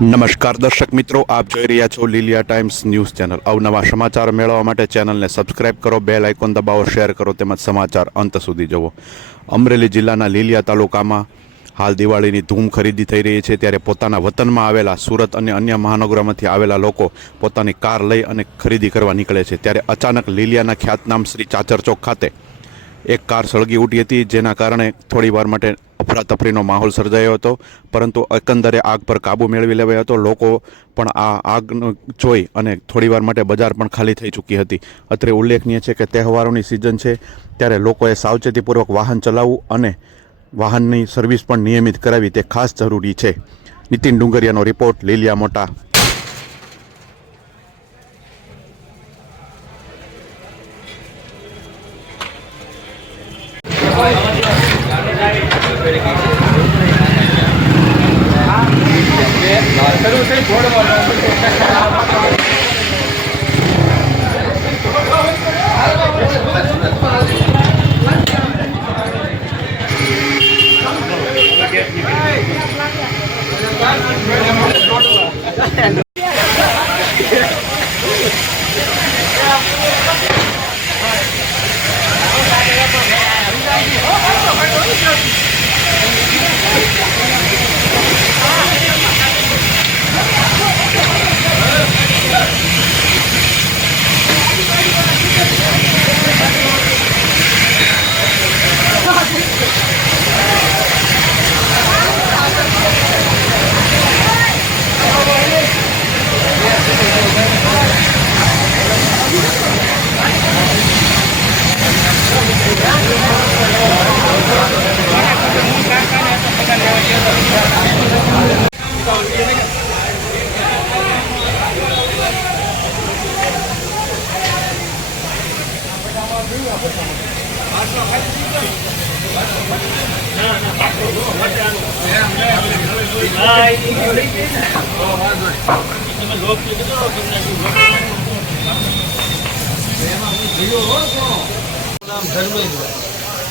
નમસ્કાર દર્શક મિત્રો, આપ જોઈ રહ્યા છો લીલિયા ટાઈમ્સ ન્યૂઝ ચેનલ। અવનવા સમાચાર મેળવવા માટે ચેનલને સબસ્ક્રાઇબ કરો, બેલ આઇકોન દબાવો, શેર કરો તેમજ સમાચાર અંત સુધી જુઓ। અમરેલી જિલ્લાના લીલિયા તાલુકામાં હાલ દિવાળીની ધૂમ ખરીદી થઈ રહી છે, ત્યારે પોતાના વતનમાં આવેલા સુરત અને અન્ય મહાનગરોમાંથી આવેલા લોકો પોતાની કાર લઈ અને ખરીદી કરવા નીકળે છે, ત્યારે અચાનક લીલિયાના ખ્યાતનામ શ્રી ચાચર ચોક ખાતે એક કાર સળગી ઉઠી હતી, જેના કારણે થોડી વાર માટે અફરાતફરીનો માહોલ સર્જાયો હતો, પરંતુ એકંદરે આગ પર કાબૂ મેળવી લેવાયો હતો। લોકો પણ આ આગને જોઈ અને થોડી વાર માટે બજાર પણ ખાલી થઈ ચૂકી હતી। અત્રે ઉલ્લેખનીય છે કે તહેવારોની સિઝન છે, ત્યારે લોકોએ સાવચેતીપૂર્વક વાહન ચલાવવું અને વાહનની સર્વિસ પણ નિયમિત કરાવી તે ખાસ જરૂરી છે। નીતિન ડુંગરિયાનો રિપોર્ટ, લીલિયા મોટા।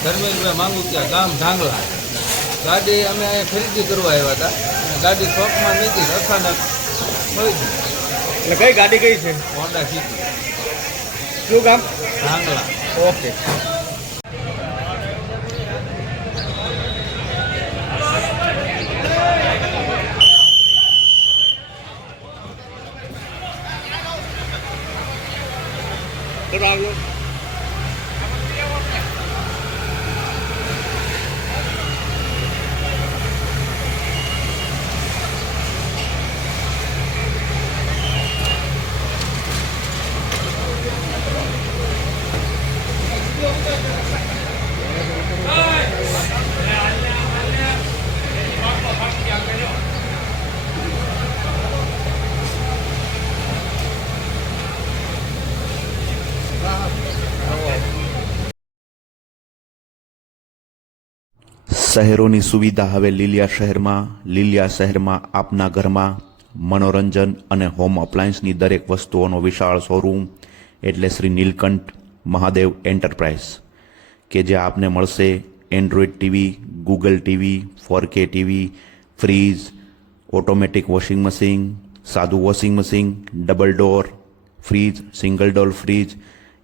ધર્મેશભાઈ માંગુતિયા, ગામ ઢાંગલા। ગાડી અમે ખરીદી કરવા આવ્યા હતા, ગાડી શોપમાં નથી, અચાનક મળી ગઈ। એટલે કઈ ગાડી કઈ છે? Honda city. શું ગામ? ઢાંગલા। ઓકે। શહેરોની સુવિધા હવે લીલિયા શહેરમાં। લીલિયા શહેરમાં આપના ઘરમાં મનોરંજન અને હોમ અપ્લાયન્સની દરેક વસ્તુઓનો વિશાળ શોરૂમ એટલે શ્રી નીલકંઠ મહાદેવ એન્ટરપ્રાઇઝ, કે જે આપને મળશે Android TV, Google TV, 4K TV, fridge, automatic washing machine, સાદું washing machine, double door fridge, single door fridge,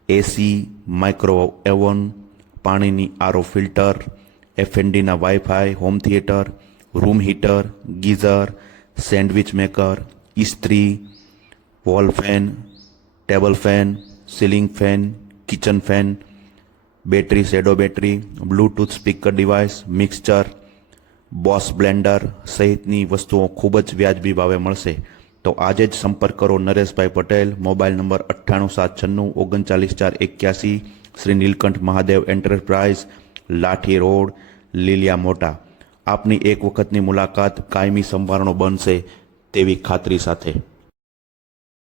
AC, micro oven, પાણીની આરો ફિલ્ટર, એફએનડીના wifi, home theatre, room heater, geyser, sandwich maker, ઇસ્ત્રી, wall fan, table fan, ceiling fan, kitchen fan, battery, shadow battery, Bluetooth speaker device, mixture, બોસ blender સહિતની વસ્તુઓ ખૂબ જ વ્યાજબી ભાવે મળશે। તો આજે જ સંપર્ક કરો Nareshbhai Patel, mobile number 9879394481, Shri Nilkanth Mahadev enterprise, Lathi road, Liliya Mota. આપની એક વખતની મુલાકાત કાયમી સંભારણો બનશે તેવી ખાતરી સાથે।